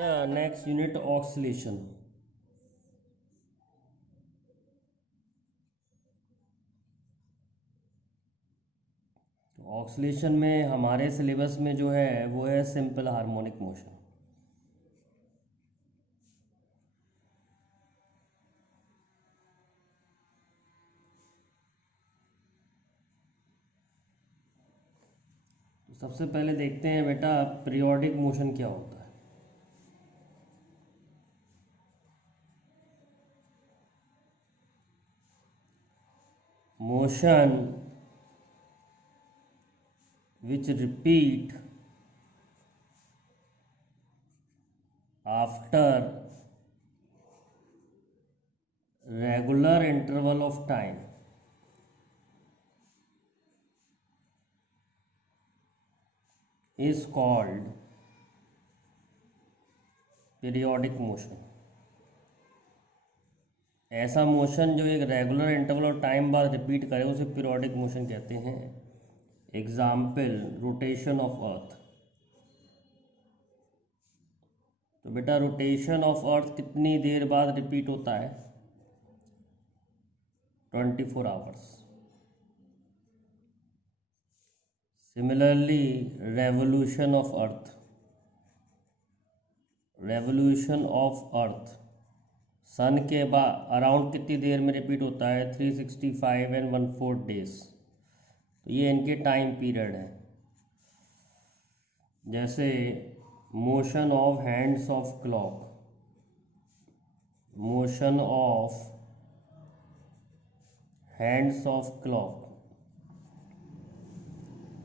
Next unit oscillation. Oscillation में हमारे syllabus में जो है वो है सिंपल हार्मोनिक मोशन। तो सबसे पहले देखते हैं बेटा पीरियोडिक मोशन क्या होता है। Motion which repeat after regular interval of time is called periodic motion। ऐसा मोशन जो एक रेगुलर इंटरवल और टाइम बाद रिपीट करे उसे पीरियोडिक मोशन कहते हैं। Example rotation of earth. तो बेटा रोटेशन ऑफ अर्थ कितनी देर बाद रिपीट होता है? 24 hours. Similarly revolution of earth, revolution of earth sun के बाद अराउंड कितनी देर में रिपीट होता है? 365 एंड 1/4 डेज। तो ये इनके टाइम पीरियड है। जैसे motion of hands of clock, motion of hands of clock,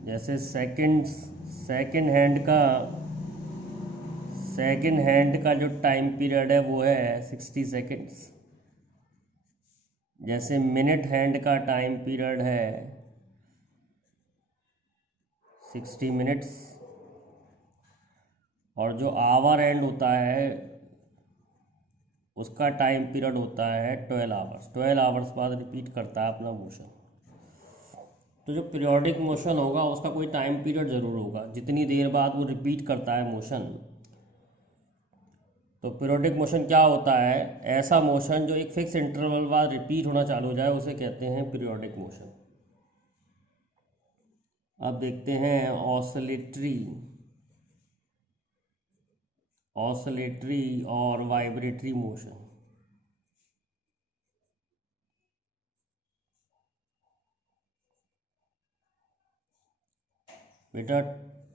जैसे सेकंड हैंड का जो टाइम पीरियड है वो है 60 सेकेंड्स। जैसे मिनट हैंड का टाइम पीरियड है 60 मिनट्स, और जो आवर हैंड होता है उसका टाइम पीरियड होता है 12 आवर्स। 12 आवर्स बाद रिपीट करता है अपना मोशन। तो जो पीरियोडिक मोशन होगा उसका कोई टाइम पीरियड ज़रूर होगा, जितनी देर बाद वो रिपीट करता है मोशन। तो पीरियोडिक मोशन क्या होता है? ऐसा मोशन जो एक फिक्स इंटरवल बाद रिपीट होना चालू हो जाए उसे कहते हैं पीरियोडिक मोशन। अब देखते हैं ऑसिलेटरी और वाइब्रेटरी मोशन। बेटा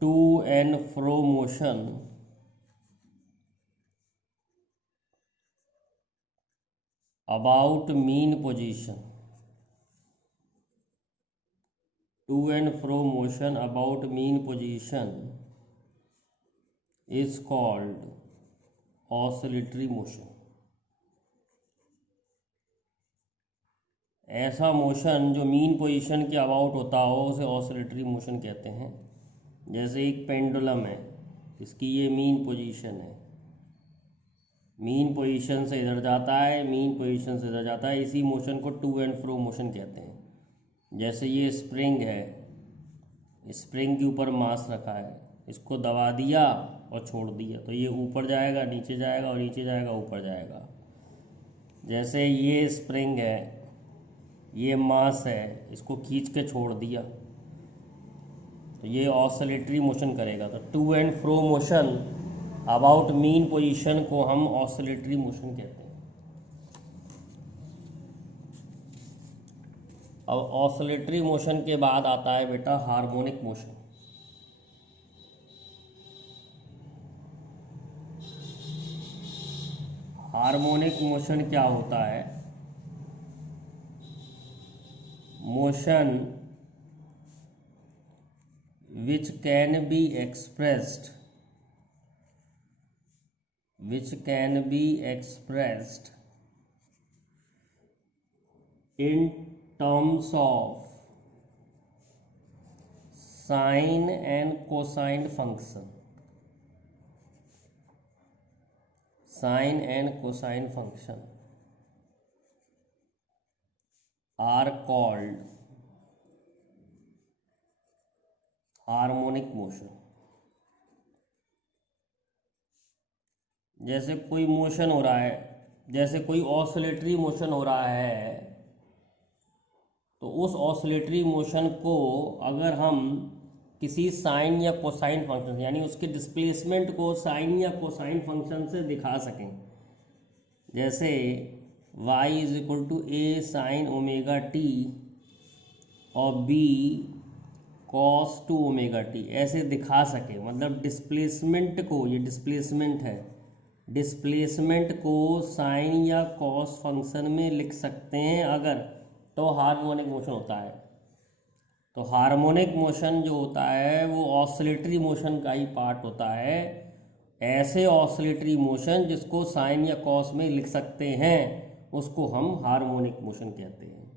to and fro motion about mean position, to and fro motion about mean position is called oscillatory motion. ऐसा मोशन जो मीन पोजीशन के अबाउट होता हो उसे ऑसिलेटरी मोशन कहते हैं। जैसे एक पेंडुलम है, इसकी ये मीन पोजीशन है, मीन पोजीशन से इधर जाता है, मीन पोजीशन से इधर जाता है, इसी मोशन को टू एंड फ्रो मोशन कहते हैं। जैसे ये स्प्रिंग है, स्प्रिंग के ऊपर मास रखा है, इसको दबा दिया और छोड़ दिया तो ये ऊपर जाएगा, नीचे जाएगा, और नीचे जाएगा, ऊपर जाएगा। जैसे ये स्प्रिंग है, ये मास है, इसको खींच के छोड़ दिया तो ये ऑसिलेटरी मोशन करेगा। तो to and fro motion about mean position को हम ऑसिलेटरी मोशन कहते हैं। अब ऑसिलेटरी मोशन के बाद आता है बेटा हार्मोनिक मोशन। हार्मोनिक मोशन क्या होता है? Motion which can be expressed in terms of sine and cosine function, are called harmonic motion। जैसे कोई मोशन हो रहा है, जैसे कोई ऑसिलेटरी मोशन हो रहा है, तो उस ऑसिलेटरी मोशन को अगर हम किसी साइन या कोसाइन फंक्शन, यानी उसके डिस्प्लेसमेंट को साइन या कोसाइन फंक्शन से दिखा सकें, जैसे y is equal to A sine omega T और b cos 2 ओमेगा टी, ऐसे दिखा सके, मतलब डिस्प्लेसमेंट को, ये डिस्प्लेसमेंट है, डिस्प्लेसमेंट को साइन या कॉस फंक्शन में लिख सकते हैं अगर, तो हार्मोनिक मोशन होता है। तो हार्मोनिक मोशन जो होता है वो ऑसिलेटरी मोशन का ही पार्ट होता है। ऐसे ऑसिलेटरी मोशन जिसको साइन या कॉस में लिख सकते हैं उसको हम हार्मोनिक मोशन कहते हैं।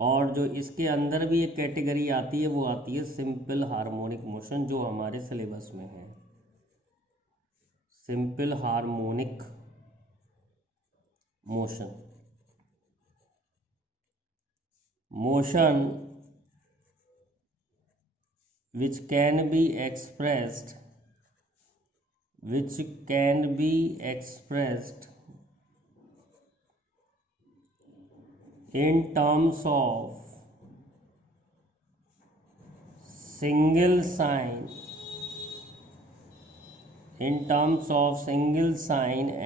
और जो इसके अंदर भी एक कैटेगरी आती है वो आती है सिंपल हार्मोनिक मोशन, जो हमारे सिलेबस में है। Simple harmonic motion, motion which can be expressed in terms of single sign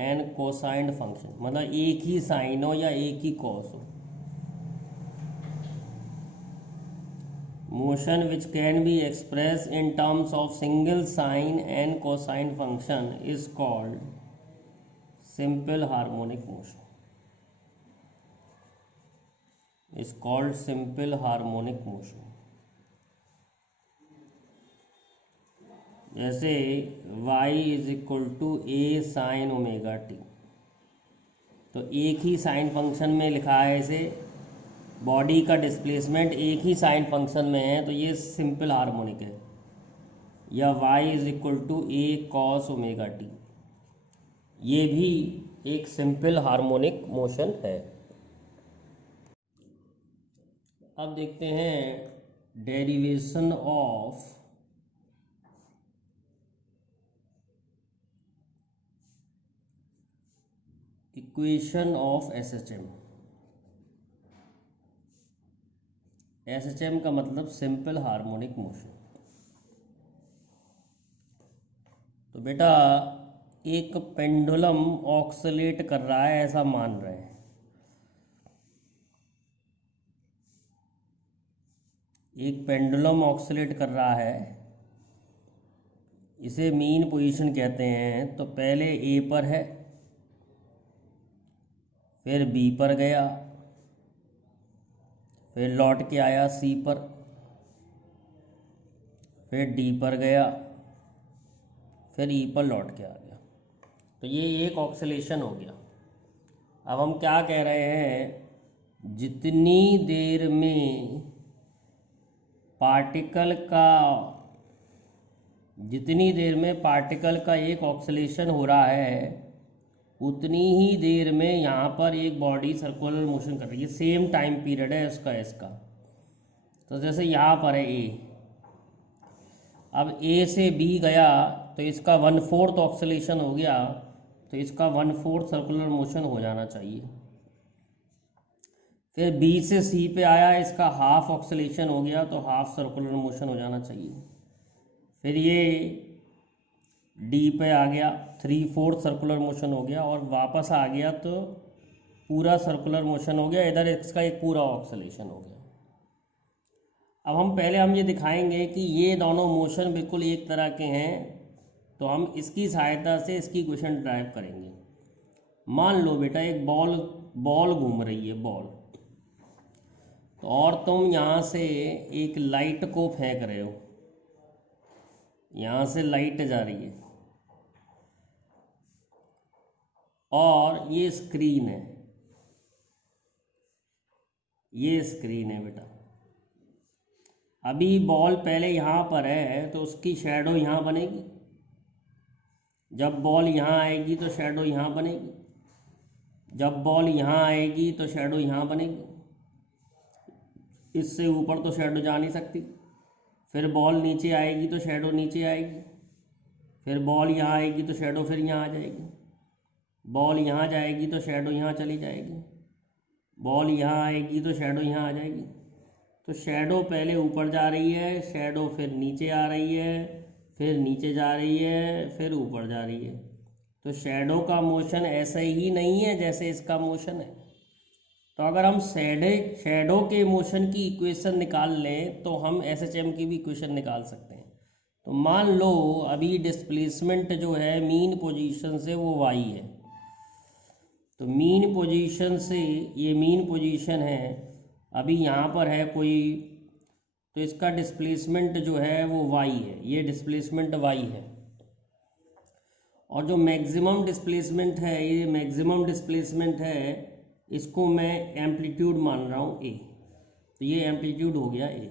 and cosine function, मतलब एक ही साइन हो या एक ही कॉस हो। Motion which can be expressed in terms of single sine and cosine function is called simple harmonic motion. Is called simple harmonic motion. जैसे y is equal to A sine omega T, तो एक ही sine function में लिखा है इसे, body का displacement एक ही sine function में है, तो ये सिंपल हार्मोनिक है। या y is equal to A cos omega T, ये भी एक सिंपल हार्मोनिक मोशन है। अब देखते हैं derivation of equation of SHM. SHM का मतलब सिंपल हार्मोनिक मोशन। तो बेटा एक पेंडुलम ऑक्सिलेट कर रहा है ऐसा मान रहे हैं, एक पेंडुलम ऑक्सिलेट कर रहा है, इसे मीन पोजीशन कहते हैं। तो पहले ए पर है, फिर बी पर गया, फिर लौट के आया सी पर, फिर डी पर गया, फिर ई पर लौट के आ गया। तो ये एक ऑक्सीलेशन हो गया। अब हम क्या कह रहे हैं, जितनी देर में पार्टिकल का एक ऑक्सीलेशन हो रहा है, उतनी ही देर में यहाँ पर एक बॉडी सर्कुलर मोशन कर रही है। सेम टाइम पीरियड है इसका। तो जैसे यहाँ पर है ए, अब ए से बी गया तो इसका 1/4 ऑक्सीलेशन हो गया, तो इसका 1/4 सर्कुलर मोशन हो जाना चाहिए। फिर बी से सी पे आया, इसका हाफ ऑक्सीलेशन हो गया, तो हाफ सर्कुलर मोशन हो जाना चाहिए। फिर ये डी पे आ गया, 3/4 सर्कुलर मोशन हो गया, और वापस आ गया तो पूरा सर्कुलर मोशन हो गया। इधर इसका एक पूरा ऑक्सीलेशन हो गया। अब हम ये दिखाएंगे कि ये दोनों मोशन बिल्कुल एक तरह के हैं, तो हम इसकी सहायता से इसकी इक्वेशन ड्राइव करेंगे। मान लो बेटा एक बॉल घूम रही है, बॉल, तो और तुम यहाँ से एक लाइट को फेंक रहे हो, यहाँ से लाइट जा रही है, और ये स्क्रीन है, ये स्क्रीन है बेटा। अभी बॉल पहले यहाँ पर है तो उसकी शैडो यहाँ बनेगी, जब बॉल यहाँ आएगी तो शैडो यहाँ बनेगी, जब बॉल यहाँ आएगी तो शैडो यहाँ बनेगी, इससे ऊपर तो शैडो जा नहीं सकती। फिर बॉल नीचे आएगी तो शैडो नीचे आएगी, फिर बॉल यहाँ आएगी तो शैडो फिर यहाँ आ जाएगी। बॉल यहाँ जाएगी तो शेडो यहाँ चली जाएगी, बॉल यहाँ आएगी तो शेडो यहाँ आ जाएगी। तो शेडो पहले ऊपर जा रही है, शेडो फिर नीचे आ रही है, फिर नीचे जा रही है, फिर ऊपर जा रही है। तो शेडो का मोशन ऐसा ही नहीं है जैसे इसका मोशन है। तो अगर हम शेडो के मोशन की इक्वेशन निकाल लें तो हम एसएचएम की भी इक्वेशन निकाल सकते हैं। तो मान लो अभी डिस्प्लेसमेंट जो है मीन पोजीशन से वो वाई है, तो मीन पोजीशन से, ये मीन पोजीशन है, अभी यहाँ पर है कोई, तो इसका डिस्प्लेसमेंट जो है वो वाई है, ये डिस्प्लेसमेंट वाई है। और जो मैक्सिमम डिस्प्लेसमेंट है, ये मैक्सिमम डिस्प्लेसमेंट है, इसको मैं एम्पलीट्यूड मान रहा हूँ ए, तो ये एम्पलीट्यूड हो गया ए।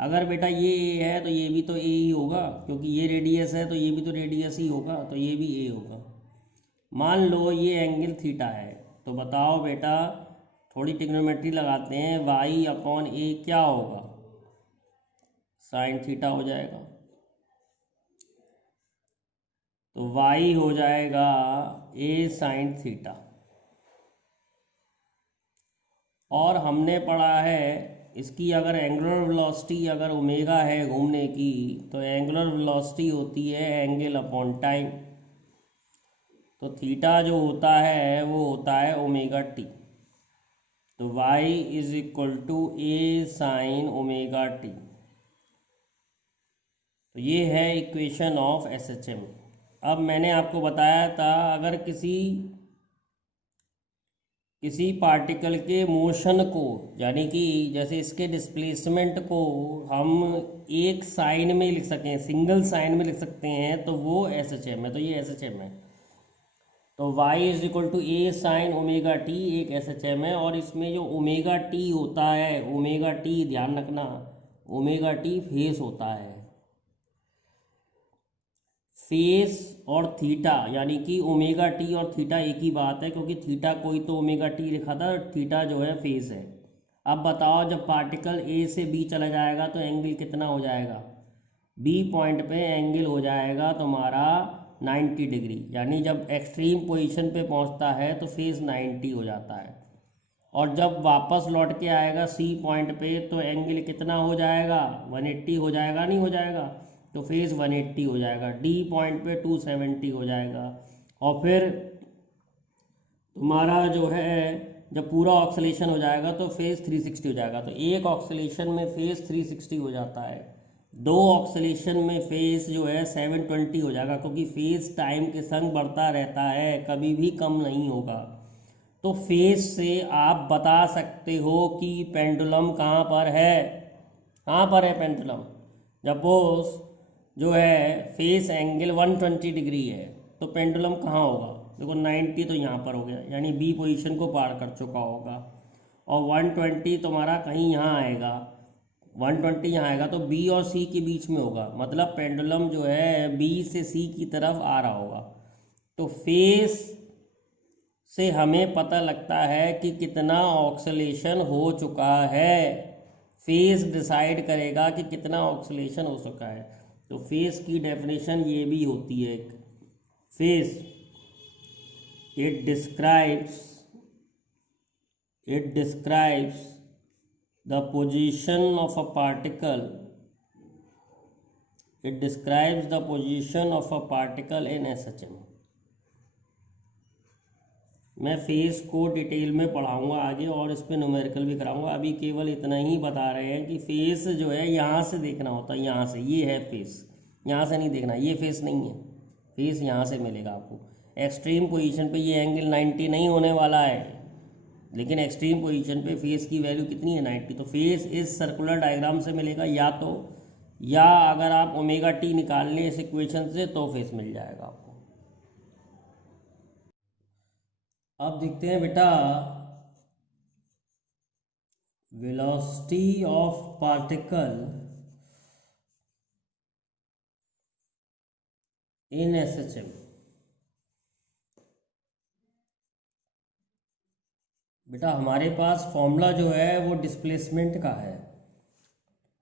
अगर बेटा ये ए है तो ये भी तो ए ही होगा, क्योंकि ये रेडियस है तो ये भी तो रेडियस ही होगा, तो ये भी ए होगा। मान लो ये एंगल थीटा है, तो बताओ बेटा, थोड़ी ट्रिग्नोमेट्री लगाते हैं, वाई अपॉन ए क्या होगा, साइन थीटा हो जाएगा। तो वाई हो जाएगा ए साइन थीटा। और हमने पढ़ा है इसकी अगर एंगुलर वेलोसिटी अगर ओमेगा है घूमने की, तो एंगुलर वेलोसिटी होती है एंगल अपॉन टाइम। तो थीटा जो होता है वो होता है ओमेगा टी। तो y is equal to A sine omega T. तो ये है इक्वेशन ऑफ एसएचएम। अब मैंने आपको बताया था अगर किसी पार्टिकल के मोशन को, यानी कि जैसे इसके डिस्प्लेसमेंट को हम एक साइन में लिख सकें, सिंगल साइन में लिख सकते हैं, तो वो एसएचएम है। तो ये एसएचएम है। तो y is equal to A sine omega T एक एसएचएम है। और इसमें जो ओमेगा टी होता है, ओमेगा टी ध्यान रखना, ओमेगा टी फेस होता है। फेस और थीटा, यानी कि ओमेगा टी और थीटा एक ही बात है, क्योंकि थीटा कोई तो ओमेगा टी लिखा था, थीटा जो है फेस है। अब बताओ जब पार्टिकल ए से बी चला जाएगा तो एंगल कितना हो जाएगा, बी पॉइंट पे एंगल हो जाएगा तुम्हारा 90 डिग्री, यानी जब एक्सट्रीम पोजीशन पे पहुंचता है तो फेस 90 हो जाता है। और जब वापस लौट के आएगा सी पॉइंट पे तो एंगल कितना हो जाएगा, 180 हो जाएगा, नहीं हो जाएगा, तो फेस 180 हो जाएगा। डी पॉइंट पे 270 हो जाएगा। और फिर तुम्हारा जो है जब पूरा ऑक्सीलेशन हो जाएगा तो फेस 360 हो जाएगा। तो एक ऑक्सीलेशन में फेस 360 हो जाता है, दो ऑक्सीलेशन में फेस जो है 720 हो जाएगा, क्योंकि फेस टाइम के संग बढ़ता रहता है, कभी भी कम नहीं होगा। तो फेस से आप बता सकते हो कि पेंडुलम कहाँ पर है, कहाँ पर है पेंडुलम। सपोज जो है फेस एंगल 120 डिग्री है, तो पेंडुलम कहाँ होगा, देखो 90 तो यहाँ पर हो गया, यानी बी पोजीशन को पार कर चुका होगा। और 120 तुम्हारा कहीं यहाँ आएगा, 120 यहाँ आएगा, तो बी और सी के बीच में होगा, मतलब पेंडुलम जो है बी से सी की तरफ आ रहा होगा। तो फेस से हमें पता लगता है कि कितना ऑक्सीलेशन हो चुका है, फेस डिसाइड करेगा कि कितना ऑक्सीलेशन हो चुका है। तो फेस की डेफिनेशन ये भी होती है, face it describes the position of a particle, it describes the position of a particle in SHM। मैं फेस को डिटेल में पढ़ाऊंगा आगे और इस पर न्यूमेरिकल भी कराऊंगा, अभी केवल इतना ही बता रहे हैं कि फेस जो है यहाँ से देखना होता है, यहाँ से, ये है फेस, यहाँ से नहीं देखना, ये फेस नहीं है, फेस यहाँ से मिलेगा आपको। एक्सट्रीम पोजीशन पे ये एंगल 90 नहीं होने वाला है, लेकिन एक्सट्रीम पोजीशन पे फेस की वैल्यू कितनी है, 90। तो फेस इस सर्कुलर डायग्राम से मिलेगा, या अगर आप ओमेगा टी निकाल लें इस इक्वेशन से तो फेस मिल जाएगा आपको। अब देखते हैं बेटा velocity of particle in SHM. बेटा हमारे पास फॉर्मूला जो है वो डिस्प्लेसमेंट का है,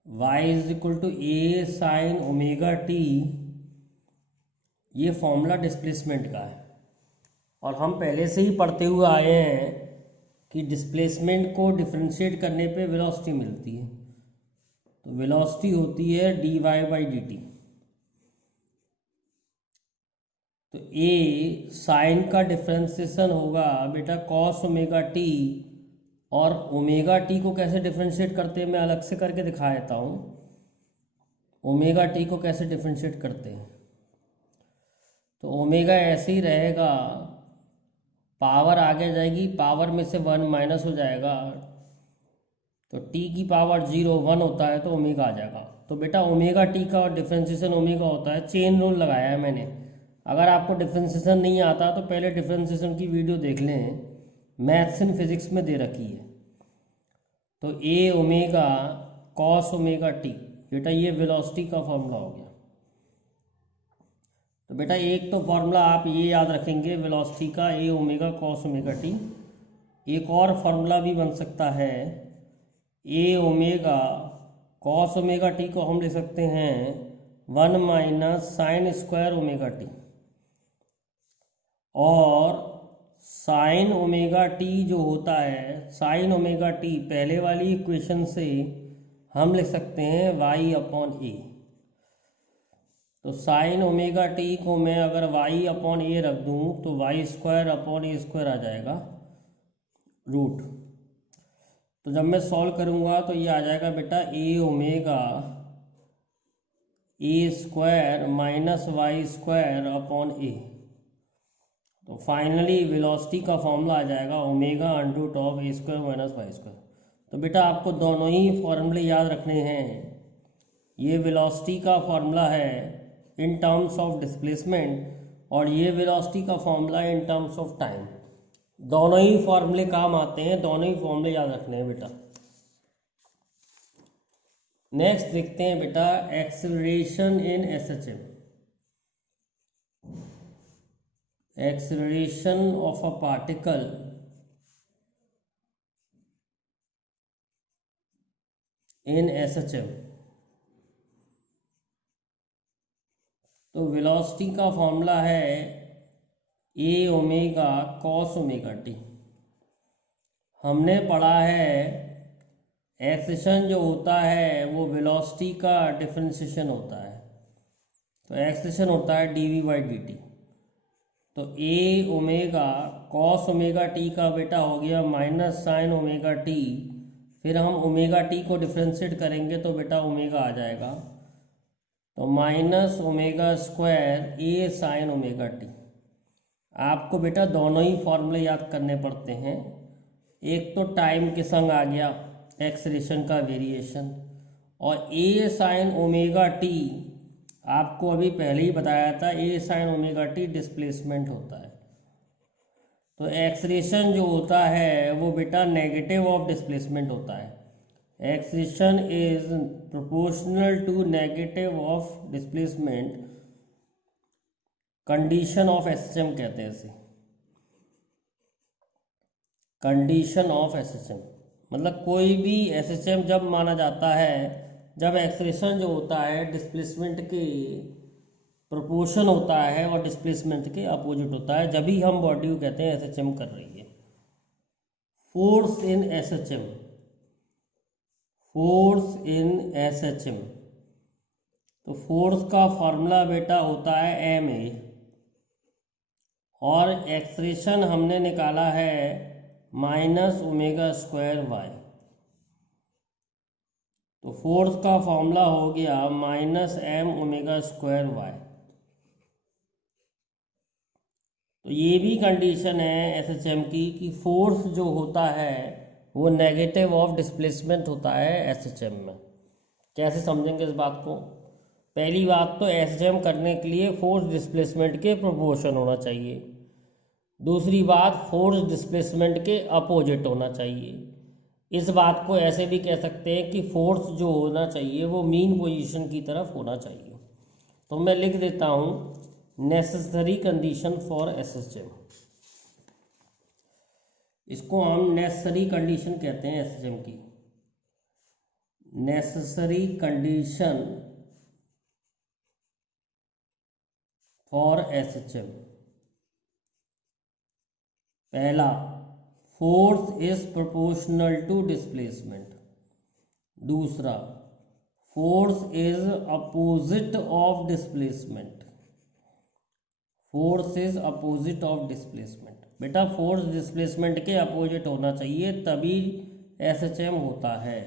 y is equal to A sine omega T, ये फॉर्मूला डिस्प्लेसमेंट का है। और हम पहले से ही पढ़ते हुए आए हैं कि डिस्प्लेसमेंट को डिफरेंशिएट करने पे वेलोसिटी मिलती है। तो वेलोसिटी होती है dy/dt। तो ए साइन का डिफरेंशिएशन होगा बेटा cos ओमेगा टी, और ओमेगा टी को कैसे डिफरेंशिएट करते हैं मैं अलग से करके दिखा देता हूँ। ओमेगा टी को कैसे डिफरेंशिएट करते हैं, तो ओमेगा ऐसे ही रहेगा, पावर आगे जाएगी, पावर में से 1 माइनस हो जाएगा, तो टी की पावर 0 1 होता है तो ओमेगा आ जाएगा। तो बेटा ओमेगा टी का डिफरेंशिएशन ओमेगा होता है। चेन रूल लगाया है मैंने। अगर आपको डिफरेंशिएशन नहीं आता तो पहले डिफरेंशिएशन की वीडियो देख लें, मैथ्स एंड फिजिक्स में दे रखी है। तो ए ओमेगा कॉस ओमेगा टी, बेटा ये वेलोसिटी का फॉर्मूला हो गया। तो बेटा एक तो फॉर्मूला आप ये याद रखेंगे वेलोसिटी का, ए ओमेगा कॉस ओमेगा टी। एक और फार्मूला भी बन सकता है, ए ओमेगा कॉस ओमेगा टी को हम लिख सकते हैं 1 minus sign square omega T, और साइन ओमेगा टी जो होता है, साइन ओमेगा टी पहले वाली इक्वेशन से हम लिख सकते हैं y/a। तो साइन ओमेगा टी को मैं अगर y/a रख दूं तो y²/a² आ जाएगा रूट। तो जब मैं सॉल्व करूंगा तो ये आ जाएगा बेटा ए ओमेगा a² माइनस y²/a। तो फाइनली वेलोसिटी का फॉर्मूला आ जाएगा ओमेगा √a² माइनस y²। तो बेटा आपको दोनों ही फॉर्मूले याद रखने हैं। ये वेलोसिटी का फॉर्मूला है इन टर्म्स ऑफ डिस्प्लेसमेंट, और ये वेलोसिटी का formula in terms of time. दोनों ही फॉर्मूले काम आते हैं, दोनों ही फॉर्मूले याद रखने हैं बेटा। नेक्स्ट देखते हैं बेटा acceleration in SHM. Acceleration of a particle in SHM. तो वेलोसिटी का फॉर्मूला है ए ओमेगा कॉस ओमेगा टी। हमने पढ़ा है एक्सेलेरेशन जो होता है वो वेलोसिटी का डिफरेंशिएशन होता है। तो एक्सेलेरेशन होता है dv/dt। तो ए ओमेगा कॉस ओमेगा टी का बेटा हो गया माइनस साइन ओमेगा टी, फिर हम ओमेगा टी को डिफरेंशिएट करेंगे तो बेटा ओमेगा आ जाएगा, तो माइनस ओमेगा स्क्वायर ए साइन ओमेगा टी। आपको बेटा दोनों ही फॉर्मूले याद करने पड़ते हैं। एक तो टाइम के संग आ गया एक्सेलरेशन का वेरिएशन, और ए साइन ओमेगा टी आपको अभी पहले ही बताया था, ए साइन ओमेगा टी डिस्प्लेसमेंट होता है। तो एक्सेलरेशन जो होता है वो बेटा नेगेटिव ऑफ डिस्प्लेसमेंट होता है। Acceleration is proportional to negative of displacement, condition of SHM कहते हैं इसे। कंडीशन ऑफ एसएचएम मतलब कोई भी एसएचएम जब माना जाता है जब एक्सेलरेशन जो होता है डिस्प्लेसमेंट के प्रोपोर्शन होता है और डिस्प्लेसमेंट के अपोजिट होता है, जब ही हम बॉडी को कहते हैं एसएचएम कर रही है। Force in SHM, force in SHM. तो फोर्स का फॉर्मूला बेटा होता है ma, और एक्सेलरेशन हमने निकाला है माइनस ओमेगा स्क्वायर y। तो फोर्स का फॉर्मूला हो गया minus m omega square y। तो ये भी कंडीशन है एसएचएम की कि फोर्स जो होता है वो नेगेटिव ऑफ डिस्प्लेसमेंट होता है एसएचएम में। कैसे समझेंगे इस बात को? पहली बात तो एसएचएम करने के लिए फोर्स डिस्प्लेसमेंट के प्रोपोर्शन होना चाहिए। दूसरी बात फोर्स डिस्प्लेसमेंट के अपोजिट होना चाहिए। इस बात को ऐसे भी कह सकते हैं कि फोर्स जो होना चाहिए वो मीन पोजीशन की तरफ होना चाहिए। तो मैं लिख देता हूँ नेसेसरी कंडीशन फॉर एसएचएम। इसको हम नेसेसरी कंडीशन कहते हैं एसएचएम की। Necessary condition for SHM. पहला, force is proportional to displacement. दूसरा, force is opposite of displacement. Force is opposite of displacement. बेटा फोर्स डिस्प्लेसमेंट के अपोजिट होना चाहिए तभी एसएचएम होता है।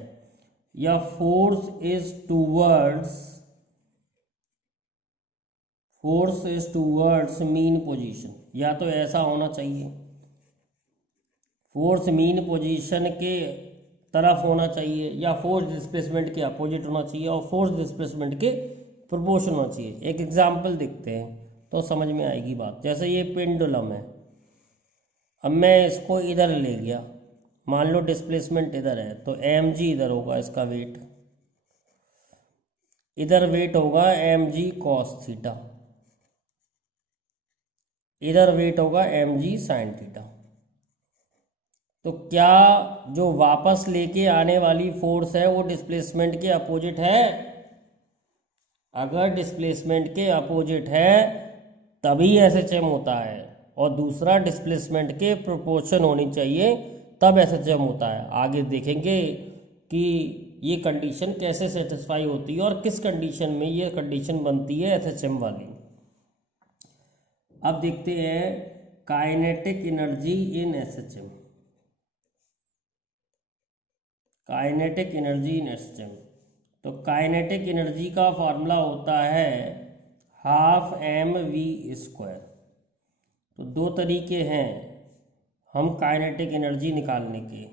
या force is towards mean position, या तो ऐसा होना चाहिए, फोर्स मीन पोजीशन के तरफ होना चाहिए, या फोर्स डिस्प्लेसमेंट के अपोजिट होना चाहिए, और फोर्स डिस्प्लेसमेंट के प्रोपोर्शन होना चाहिए। एक एग्जांपल देखते हैं तो समझ में आएगी बात। जैसे ये पेंडुलम है, अब मैं इसको इधर ले गया, मान लो डिस्प्लेसमेंट इधर है, तो mg इधर होगा इसका वेट, इधर वेट होगा mg cos थीटा, इधर वेट होगा mg sin थीटा। तो क्या जो वापस लेके आने वाली फोर्स है वो डिस्प्लेसमेंट के अपोजिट है? अगर डिस्प्लेसमेंट के अपोजिट है तभी एसएचएम होता है, और दूसरा डिस्प्लेसमेंट के प्रोपोर्शन होनी चाहिए तब एसएचएम होता है। आगे देखेंगे कि ये कंडीशन कैसे सेटिस्फाई होती है और किस कंडीशन में ये कंडीशन बनती है एसएचएम वाली। अब देखते हैं kinetic energy in SHM. Kinetic energy in SHM, तो काइनेटिक एनर्जी का फॉर्मूला होता है हाफ mv²। तो दो तरीके हैं हम काइनेटिक एनर्जी निकालने के,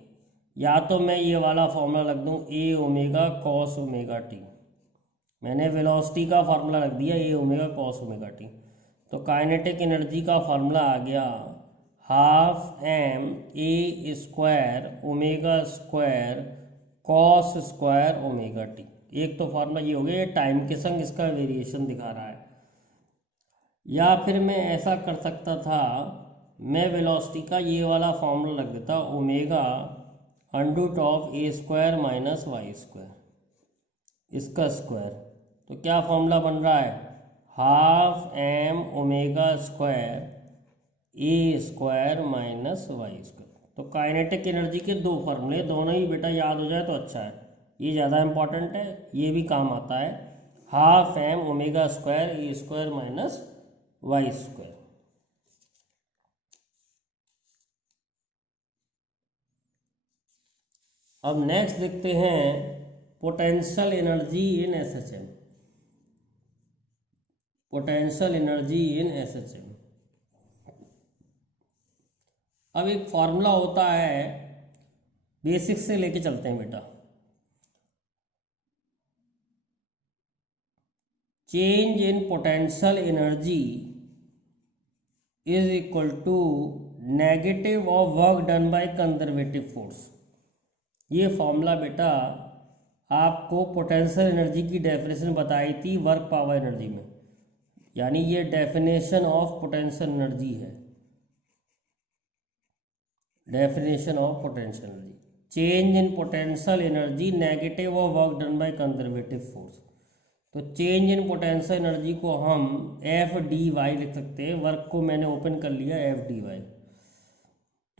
या तो मैं ये वाला फॉर्मूला रख दूँ a omega cos omega t, मैंने वेलोसिटी का फार्मूला रख दिया a omega cos omega t। तो काइनेटिक एनर्जी का फार्मूला आ गया half m a² ओमेगा² cos square omega t। एक तो फार्मूला ये हो गया, ये टाइम के संग इसका वेरिएशन दिखा रहा है। या फिर मैं ऐसा कर सकता था, मैं वेलोसिटी का ये वाला फार्मूला रख देता omega under of a² minus y², इसका स्क्वायर। तो क्या फॉर्मूला बन रहा है, half m ओमेगा² a² minus y²। तो काइनेटिक एनर्जी के दो फार्मूले, दोनों ही बेटा याद हो जाए तो अच्छा है, ये ज़्यादा इंपॉर्टेंट है, ये भी काम आता है। Half m ओमेगा² a² minus y²। अब नेक्स्ट देखते हैं potential energy in SHM. Potential energy in SHM, अब एक फॉर्मूला होता है, बेसिक से लेके चलते हैं बेटा। Change in potential energy is equal to negative of work done by conservative force. ये फॉर्मूला बेटा आपको पोटेंशियल एनर्जी की डेफिनेशन बताई थी वर्क पावर एनर्जी में, यानी ये डेफिनेशन ऑफ पोटेंशियल एनर्जी है। Definition of potential energy, change in potential energy negative of work done by conservative force. तो चेंज इन पोटेंशियल एनर्जी को हम एफ डी वाई लिख सकते हैं, वर्क को मैंने ओपन कर लिया एफ डी वाई।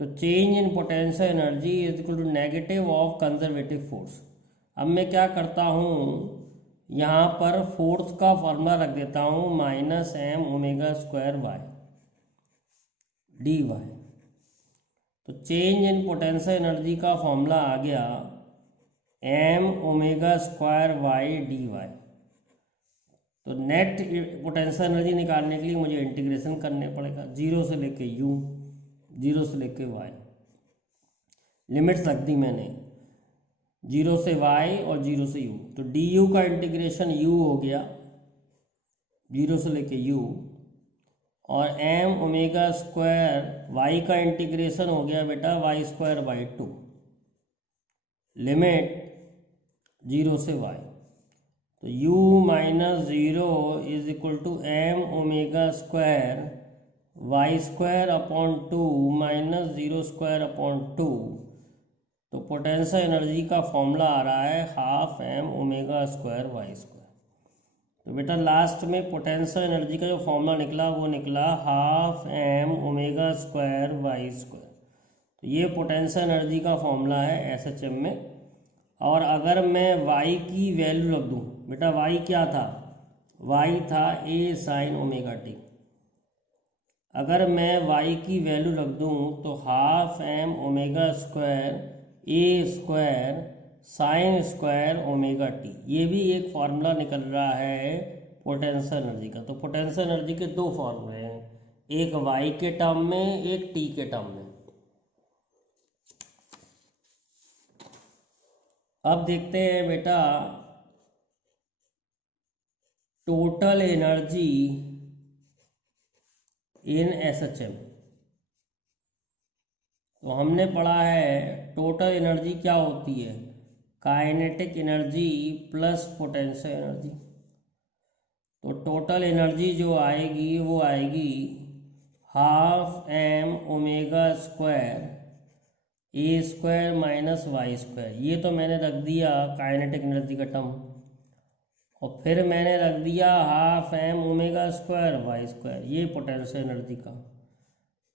तो change in potential energy is equal to negative of conservative force. अब मैं क्या करता हूँ, यहाँ पर फोर्स का फॉर्मूला रख देता हूँ minus m omega y dy। तो चेंज इन पोटेंशियल एनर्जी का फॉर्मूला आ गया m ओमेगा² y dy। तो नेट पोटेंशियल एनर्जी निकालने के लिए मुझे इंटीग्रेशन करने पड़ेगा, जीरो से लेके u, जीरो से लेके y, लिमिट्स रख दी मैंने, जीरो से y और जीरो से u। तो du का इंटीग्रेशन u हो गया जीरो से लेके u, और m ओमेगा² y का इंटीग्रेशन हो गया बेटा y²/2, लिमिट जीरो से y। तो u minus zero is equal to m omega y²/2 minus 0²/2। तो पोटेंशियल एनर्जी का फॉर्मूला आ रहा है हाफ m ओमेगा² y²। तो बेटा लास्ट में पोटेंशियल एनर्जी का जो फॉर्मूला निकला वो निकला half M omega square Y square. तो ये पोटेंशियल एनर्जी का फॉर्मूला है एसएचएम में। और अगर मैं वाई की वैल्यू रख दूँ, बेटा वाई क्या था, वाई था ए साइन ओमेगा टी। अगर मैं y की वैल्यू रख दूँ तो हाफ एम ओमेगा स्क्वायर ए square sine square omega T, ये भी एक फार्मूला निकल रहा है पोटेंशियल एनर्जी का। तो पोटेंशियल एनर्जी के दो फार्मूले हैं, एक y के टर्म में, एक t के टर्म में। अब देखते हैं बेटा टोटल एनर्जी इन एसएचएम। तो हमने पढ़ा है टोटल एनर्जी क्या होती है, kinetic energy plus potential energy. तो टोटल एनर्जी जो आएगी वो आएगी हाफ एम ओमेगा स्क्वायर ए स्क्वायर माइनस वाई स्क्वायर। ये तो मैंने रख दिया काइनेटिक एनर्जी का टर्म, और फिर मैंने रख दिया half M omega square Y square, ये पोटेंशियल एनर्जी का।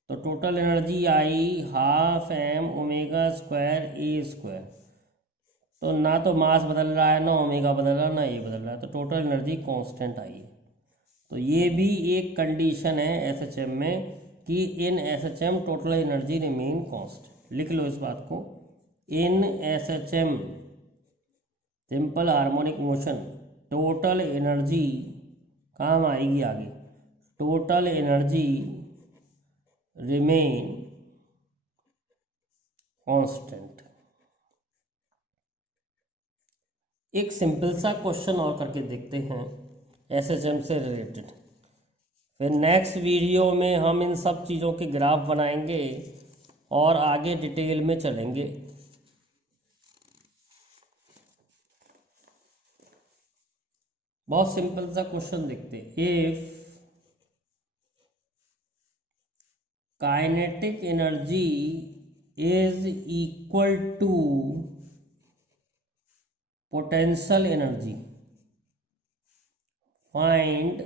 तो टोटल एनर्जी आई हाफ एम ओमेगा स्क्वायर ए स्क्वायर। तो ना तो मास बदल रहा है, ना ओमेगा बदल रहा है, ना ए बदल रहा है, तो टोटल एनर्जी कांस्टेंट आई है। तो ये भी एक कंडीशन है एसएचएम में कि in SHM total energy remain constant. लिख लो इस बात को, in SHM simple harmonic motion total energy काम आएगी आगे, टोटल एनर्जी रिमेन कांस्टेंट। एक सिंपल सा क्वेश्चन और करके देखते हैं एसएचएम से रिलेटेड, फिर नेक्स्ट वीडियो में हम इन सब चीज़ों के ग्राफ बनाएंगे और आगे डिटेल में चलेंगे। बहुत सिंपल सा क्वेश्चन देखते हैं, if kinetic energy is equal to potential energy, find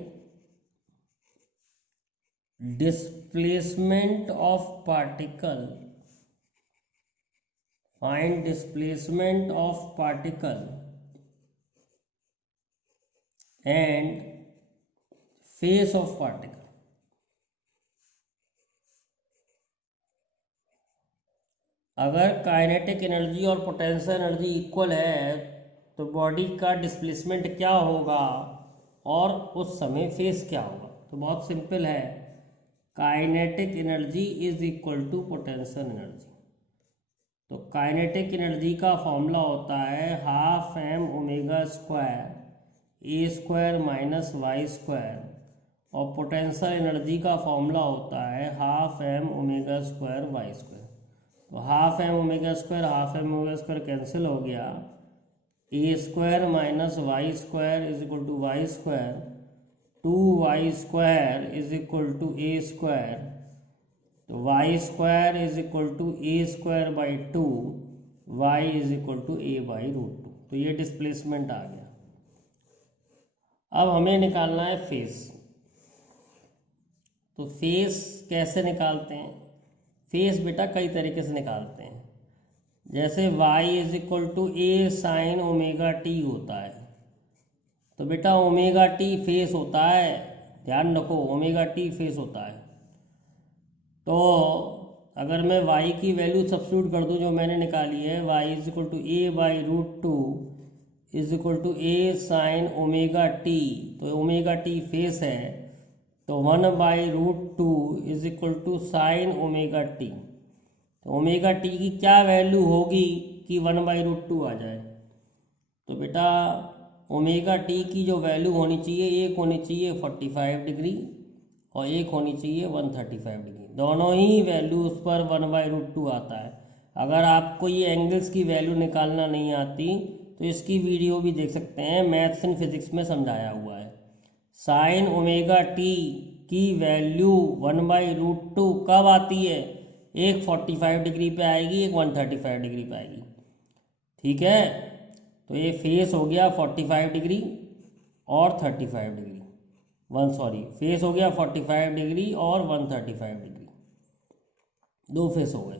displacement of particle, find displacement of particle and phase of particle. अगर काइनेटिक एनर्जी और पोटेंशियल एनर्जी इक्वल है तो बॉडी का डिस्प्लेसमेंट क्या होगा और उस समय फेस क्या होगा। तो बहुत सिंपल है, kinetic energy is equal to potential energy. तो काइनेटिक एनर्जी का फॉर्मूला होता है हाफ एम ओमेगा स्क्वायर ए स्क्वायर माइनस वाई स्क्वायर, और पोटेंशियल एनर्जी का फॉर्मूला होता है half M omega square Y square. तो half M omega square cancel हो गया, a square minus y square is equal to y square, 2y square is equal to A square, तो y square is equal to A square by 2, Y is equal to A by root 2। तो ये displacement आ गया। अब हमें निकालना है face. तो face कैसे निकालते हैं, फेस बेटा कई तरीके से निकालते हैं। जैसे y is equal to A sine omega T होता है, तो बेटा ओमेगा टी फेस होता है, ध्यान रखो ओमेगा टी फेस होता है। तो अगर मैं y की वैल्यू सब्स्टिट्यूट कर दूं जो मैंने निकाली है, y is equal to A by root 2 is equal to A sine omega T, तो ओमेगा टी फेस है, तो 1 बाई root 2 is equal to sine omega T. तो ओमेगा टी की क्या वैल्यू होगी कि 1 बाई रूट 2 आ जाए। तो बेटा ओमेगा टी की जो वैल्यू होनी चाहिए, एक होनी चाहिए 45 डिग्री और एक होनी चाहिए 135 डिग्री, दोनों ही वैल्यू उस पर 1 बाई रूट 2 आता है। अगर आपको ये एंगल्स की वैल्यू निकालना नहीं आती तो इसकी वीडियो भी देख सकते हैं, मैथ्स एंड फिजिक्स में समझाया हुआ है। साइन ओमेगा टी की वैल्यू 1 बाई रूट 2 कब आती है, एक 45 डिग्री पे आएगी, एक 135 डिग्री पे आएगी, ठीक है। तो ये फेस हो गया 45 डिग्री और 35 डिग्री, फेस हो गया 45 डिग्री और 135 डिग्री, दो फेस हो गए।